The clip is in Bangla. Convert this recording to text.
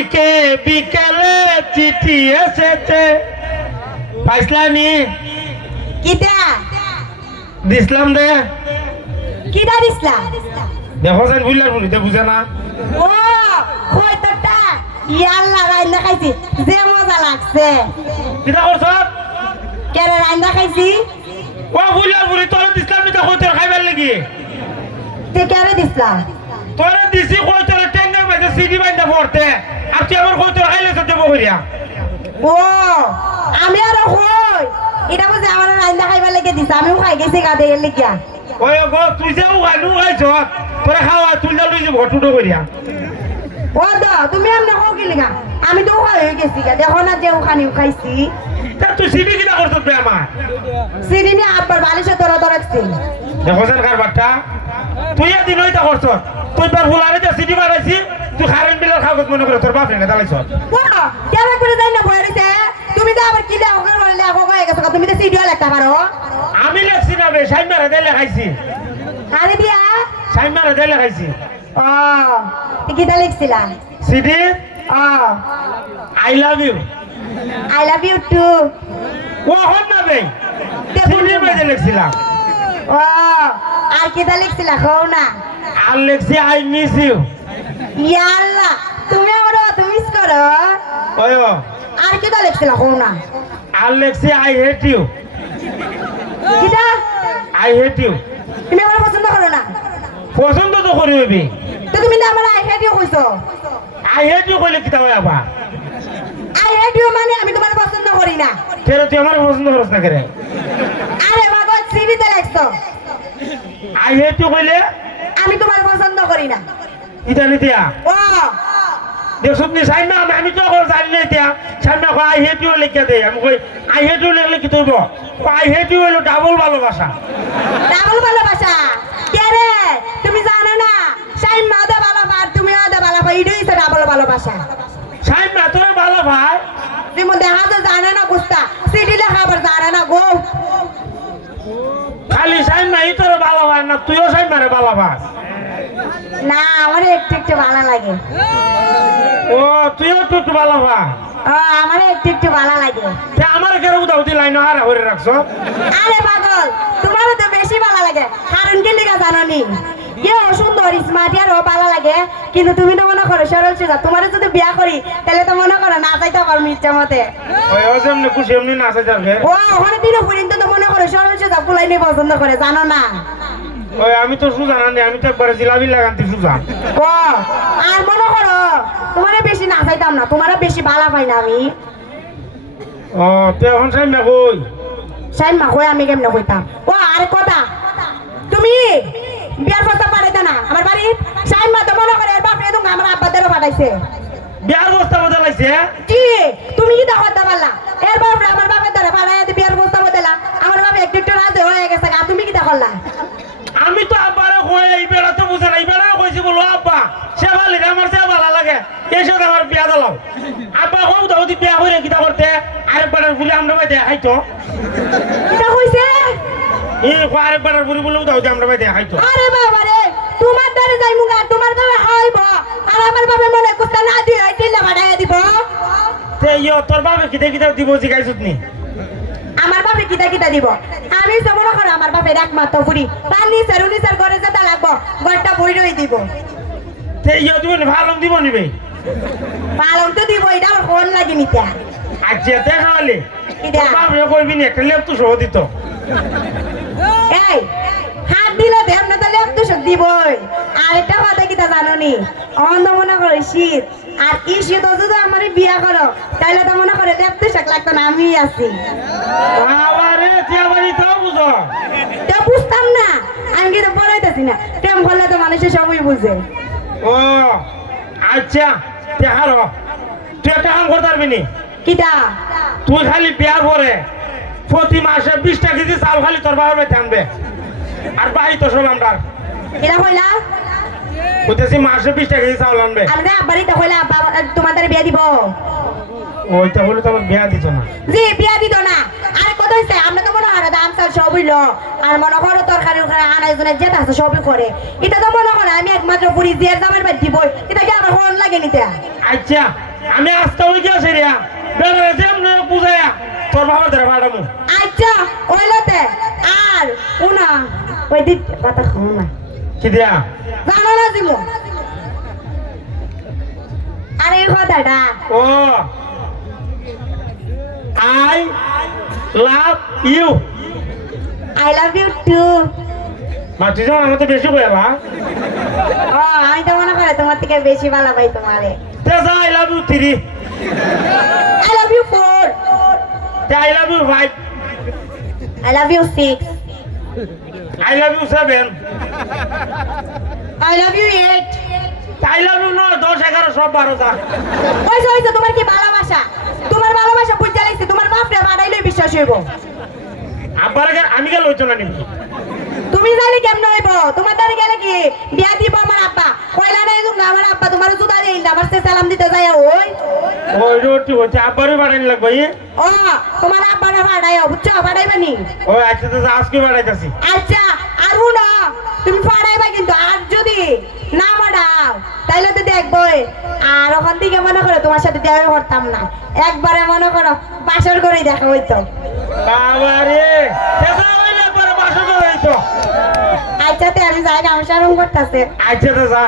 দিকে বিকেলে চিঠি এসেছে। পাইসলানি কিটা দিসলাম দে। কিটা দিসলা দেখো যেন বুঝলাম বুঝিতে বুঝে না। ও কই তোরটা ইয়াল্লা রাইন্দা খাইছি যে মজা লাগছে। কিতা করছ কেন রাইন্দা খাইছি? ও বুঝলাম বুঝি তোর দিসলাম নিতে কই তোর খাইবার লাগি তুই কেন দিসলা তোর দিছি কই তোর টেঙ্গার মাঝে সিডি বাইন্দা পড়তে আর তুই আমার কই তোর খাইলে তো দেবো করিয়া ও আমি আরও কই এটা বুঝে আমার রাইন্দা খাইবার লেগে দিছে আমিও খাই গেছি গা দিয়ে লেগিয়া। ওই গো তুই যে উগাই নু খাইছ তোরে খাওয়া তুই যা তুই যে ভটুটো করিয়া ও দা তুমি এমনি খাও কি লিগা? আমি তো খাই হয়ে গেছি গা দেখো না যে ওখানে খাইছি তা তুই সিডি কিনা করছ বে আমার সিরিনে আব্বার বালিশে তোরা তোরাচ্ছি দেখো যেন কারবারটা তুই এদিন ওইটা করছ তুই তোর ফুলারে যে সিডি মারাইছি তুই কারেন্ট বিলের কাগজ মনে করে তোর বাপরে না দাঁড়াইছ? ও কেমন করে যাই না ভয় রয়েছে তুমি তো আবার কি দেখো করে বললে এখন হয়ে গেছো? তুমি তো সিডিও লেখতে পারো। আমি লেখছি না বে সাইন মারা দিয়ে লেখাইছি। আরে দিয়া সাইন মারা দিয়ে লেখাইছি। ও তুই কিটা লিখছিলা? CD? O. I love you I love you too ও হন না বে সিডি মাঝে লিখছিলাম। ও আর কিটা লিখছিলা? কও না। আর লিখছি আই মিস ইউ ইয়াল্লা তুমি আমার অত মিস করো। ও, আর কিটা লিখছিলা কও না? আর লিখছি আই হেট ইউ কিটা? আই হেট ইউ তুমি আমার পছন্দ করো না? পছন্দ তো করি হবি তো তুমি না আমার আই হেট ইউ কইছো আই হেট ইউ কইলে কিতা হয় আবার আই হেট ইউ মানে আমি তোমার পছন্দ করি না। কেন তুই আমার পছন্দ করছ না কেন আরে বাবা সিডিতে লিখছো। আই হেট ইউ কইলে আমি তোমার পছন্দ করি না নি সাইন না আমি তো জানি না এতিয়া না দে। আমি কই লিখলে কি তুইব হলো ডাবল ভালোবাসা। ডাবল ভালোবাসা। কে রে তুমি জানো না মা দে তুমি দে এটাই তো ডাবল ভালোবাসা। তোর ভালো ভাই তুমি দেখা তো জানে না জানে না গো। খালি না ই তোর ভালো ভাই না তুইও সাইন মারে ভালো ভাই না। একটু একটু ভালো লাগে। ও তুইও তো একটু ভালো ভাই ও আমার একটু একটু ভালো লাগে। তে আমার কেন উদাও দি লাইন হারা রাখছো? আরে পাগল তোমারও তো বেশি ভালো লাগে। কারণ কি লিখা জানো নি কেউ সুন্দর স্মার্ট আর ও ভালো লাগে। কিন্তু তুমি তো মনে করো সরল সোজা তোমার যদি বিয়া করি তাহলে তো মনে করো না চাইতে পারো ইচ্ছা মতে। ওই ও যেমনি খুশি এমনি যাবে ও ওখানে পর্যন্ত তো মনে করো সরল সোজা ফুলাই নিয়ে পছন্দ করে জানো না? ওই আমি তো সুজা না আমি তো একবারে জিলাপি লাগান্তি সুজা আর মনে করো তোমার বেশি না চাইতাম না তোমার বেশি ভালো পাই না আমি। ও তুই এখন সাইন না কই? সাইন মা কই আমি কেমনে কইতাম? ও আরে কথা তুমি বিয়ার প্রস্তাব পাঠাইতা না আমার বাড়ি? সাইন মা তো মনে করে এর বাপরে তুমি আমার আব্বাদেরও পাঠাইছে। বিয়ার বস্তা বদলাইছে কি? তুমি কি দেখো পারলা? এর বাপরে আমার বাপের দ্বারা পাঠাই বিয়ার প্রস্তাব দিলা। আমার বাপ একটু একটু রাজে হয়ে গেছে তুমি কি দেখলা আমি তো আব্বারে কই এই বেড়া তো বুঝে না এই বেড়া কইছি বলো আব্বা সে ভালো আমার সে ভালো লাগে এই সাথে আমার বিয়া দিলাম আব্বা দি হইরে কিতা করতে? আরেকবার বলে আমরা ভাই দেখাইতো এটা কইছে? এই আরেকবার বলে বলে দাও আমরা ভাই দেখাইতো আরে বাবা রে তোমার দ্বারে যাই মুগা তোমার দ্বারে খাইব আর আমার বাপে মনে করতে না দিয়ে টিল্লা বাড়াই দিব। তে ইয়ো তোর বাবে কিতে কিতে দিব জিগাইছত নি? আমার বাপে কিতা কিতা দিব? আমি তো মনে করো আমার বাপের একমাত্র বুড়ি পানি স্যার উনি স্যার করে যেতে লাগবো ঘরটা বই রই দিব। তে ইয়ো ভালো দিব নিবে? পালন তো দিব এটা ফোন লাগে নিতে আচ্ছা দেখালে কিটা? তোর বাপরে কইবি নি একটা লেপ তো সহ দিত। এই হাত দিলে দেব না তাহলে একটু সব দিবই। আর একটা কথা কিতা জানো নি অন্ধ মনে করো শীত। আর এই শীত যদি আমার বিয়া করো। তাহলে তো মনে করে লেপতে শাক লাগতো না আমি আছি। বাবারে তিয়া বাড়ি তো বুঝো। তো বুঝতাম না আমি কিন্তু পড়াইতেছি না। প্রেম করলে তো মানুষের সবই বুঝে। ও আচ্ছা তে হারো। তুই একটা কাম করতে পারবি নি কিটা তুই খালি বিয়া পরে প্রতি মাসে বিশটা কেজি চাল খালি তোর বাড়িতে আনবে। আর বাড়ি তো সব আমরা এটা কইলা? কইতেছি মাসে বিশটা কেজি চাউল আনবে। আমি যে আব্বারই তো কইলা আব্বা বিয়া দিব। ওইটা তো আমার বিয়া দিত না। জি বিয়া দিত না। আর কত হইছে? আমরা তো মনে হয় না দাম চাল সবই ল আর মনে করো তরকারি উরকারি আনাই জনের যেটা আছে সবই করে। এটা তো মনে আমি একমাত্র পুরি দিয়ে জামের বাড়ি দিব এটা কি আমার হন লাগে নিতে? আচ্ছা আমি আস্তে হয়ে গেছি রে। বেড়ে যেমন বুঝাইয়া তোর বাবার ধরে পাঠাবো আচ্ছা ওইলতে আর উনা ওই দিক কথা খাও না। কি দিয়া? জানো না দিব আরে কথাটা। ও। I love you. I love you too. মাটি আমার তো বেশি কইলা ও আমি তো মনে করে তোমার থেকে বেশি ভালো পাই তোমারে। যা I love you three I love you four তে I love you five I love you six I love you seven I love you eight I love you নয় দশ এগারো সব বারোটা ওইসে ওইসে তোমার কি ভালোবাসা? তোমার ভালোবাসা বুঝতে লাগছে তোমার বাপরে বাড়াইলে বিশ্বাস হইব। আব্বার আমি গেলে হইতো না তুমি জানি কেমন হইব? তোমার দ্বারা গেলে কি? বিয়া দিব আমার আব্বা। ওই। রোটি হচ্ছে আব্বারই বাড়াইনি লাগবে ই? ও তোমার আজকে তো আজকে বাড়াইতেছি। আচ্ছা আর না তুমি ফাড়াইবা কিন্তু আর যদি না মারাও তাইলে তো দেখবই আর ওখান থেকে মনে করো তোমার সাথে দেখা করতাম না। একবারে মনে করো বাসর করেই দেখা হইতো। বাবা রে করে আচ্ছা তে আমি যাই গামছা রং করতেছে। আচ্ছা তো যা।